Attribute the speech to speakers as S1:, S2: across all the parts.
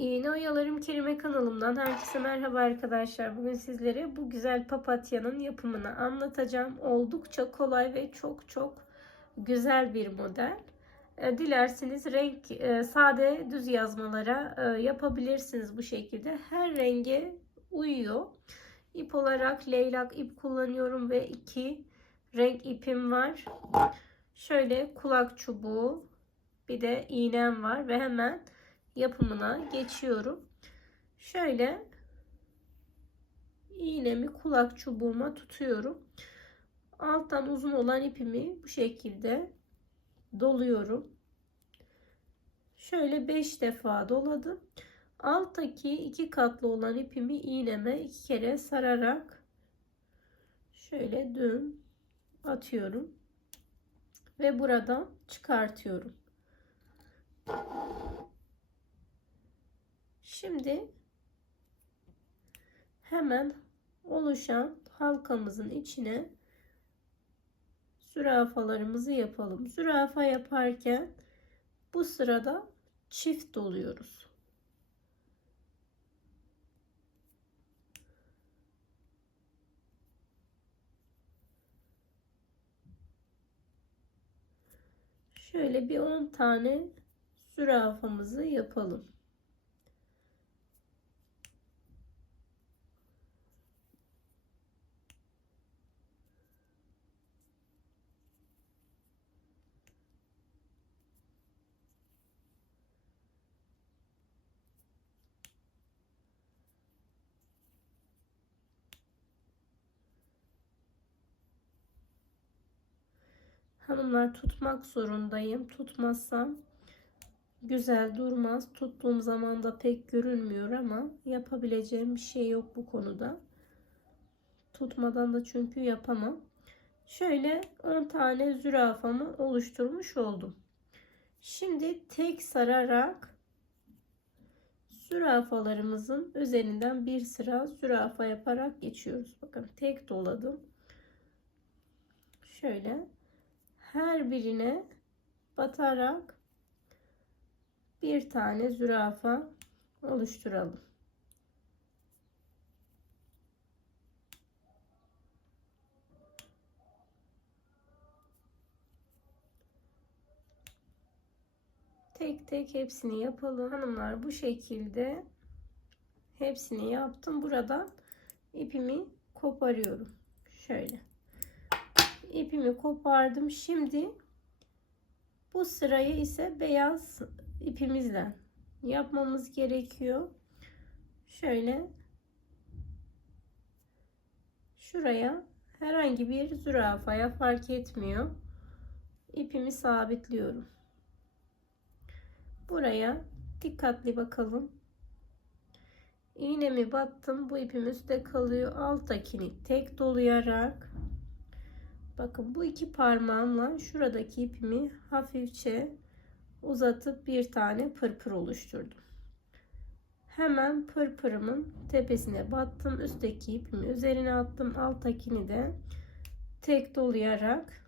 S1: İğne Oyalarım Kerime kanalımdan herkese merhaba arkadaşlar. Bugün sizlere bu güzel papatyanın yapımını anlatacağım. Oldukça kolay ve çok çok güzel bir model. E, Dilerseniz renk e, sade düz yazmalara e, yapabilirsiniz bu şekilde. Her renge uyuyor. İp olarak leylak ip kullanıyorum ve iki renk ipim var. Şöyle kulak çubuğu bir de iğnem var ve hemen yapımına geçiyorum. Şöyle iğnemi kulak çubuğuma tutuyorum. Alttan uzun olan ipimi bu şekilde doluyorum. Şöyle 5 defa doladım. Alttaki iki katlı olan ipimi iğneme iki kere sararak şöyle düğüm atıyorum ve buradan çıkartıyorum. Şimdi hemen oluşan halkamızın içine zürafalarımızı yapalım. Zürafa yaparken bu sırada çift doluyoruz. Şöyle bir 10 tane zürafamızı yapalım. Hanımlar tutmak zorundayım. Tutmazsam güzel durmaz. Tuttuğum zaman da pek görünmüyor ama yapabileceğim bir şey yok bu konuda. Tutmadan da çünkü yapamam. Şöyle 10 tane zürafamı oluşturmuş oldum. Şimdi tek sararak zürafalarımızın üzerinden bir sıra zürafa yaparak geçiyoruz. Bakın tek doladım. Şöyle her birine batarak bir tane zürafa oluşturalım. Tek tek hepsini yapalım. Hanımlar bu şekilde hepsini yaptım. Buradan ipimi koparıyorum. Şöyle ipimi kopardım. Şimdi bu sırayı ise beyaz ipimizle yapmamız gerekiyor. Şöyle şuraya herhangi bir zürafaya fark etmiyor. İpimi sabitliyorum. Buraya dikkatli bakalım. İğnemi battım. Bu ipim üstte kalıyor. Alttakini tek dolayarak Bakın bu iki parmağımla şuradaki ipimi hafifçe uzatıp bir tane pırpır oluşturdum. Hemen pırpırımın tepesine battım. Üstteki ipimi üzerine attım. Alttakini de tek dolayarak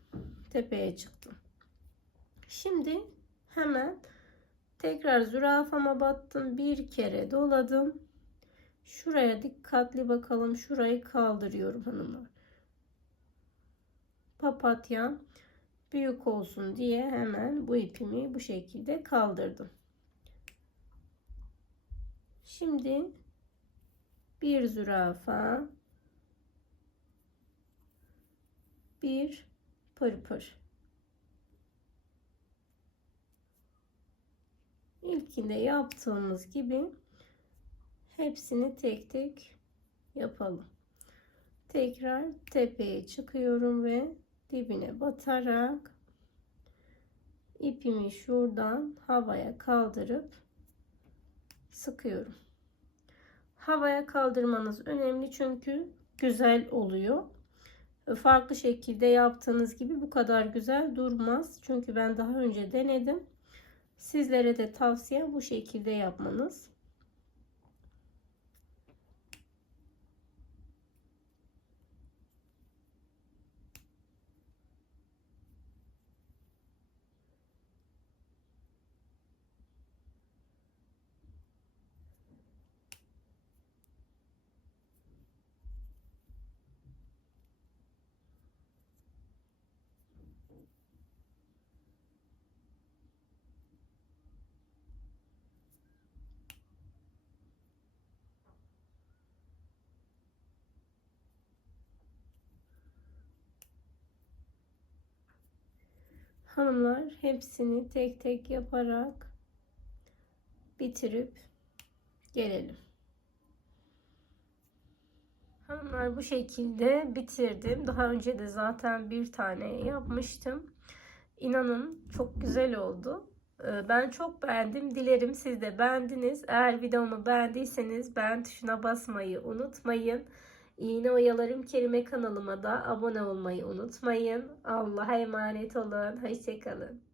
S1: tepeye çıktım. Şimdi hemen tekrar zürafama battım. Bir kere doladım. Şuraya dikkatli bakalım. Şurayı kaldırıyorum hanımlar papatya büyük olsun diye hemen bu ipimi bu şekilde kaldırdım. Şimdi bir zürafa bir pırpır. İlkinde yaptığımız gibi hepsini tek tek yapalım. Tekrar tepeye çıkıyorum ve dibine batarak ipimi şuradan havaya kaldırıp sıkıyorum. Havaya kaldırmanız önemli çünkü güzel oluyor. Farklı şekilde yaptığınız gibi bu kadar güzel durmaz. Çünkü ben daha önce denedim. Sizlere de tavsiye bu şekilde yapmanız. Hanımlar hepsini tek tek yaparak bitirip gelelim. Hanımlar bu şekilde bitirdim. Daha önce de zaten bir tane yapmıştım. İnanın çok güzel oldu. Ee, Ben çok beğendim. Dilerim siz de beğendiniz. Eğer videomu beğendiyseniz beğen tuşuna basmayı unutmayın. İğne Oyalarım Kerime kanalıma da abone olmayı unutmayın. Allah'a emanet olun. Hoşçakalın.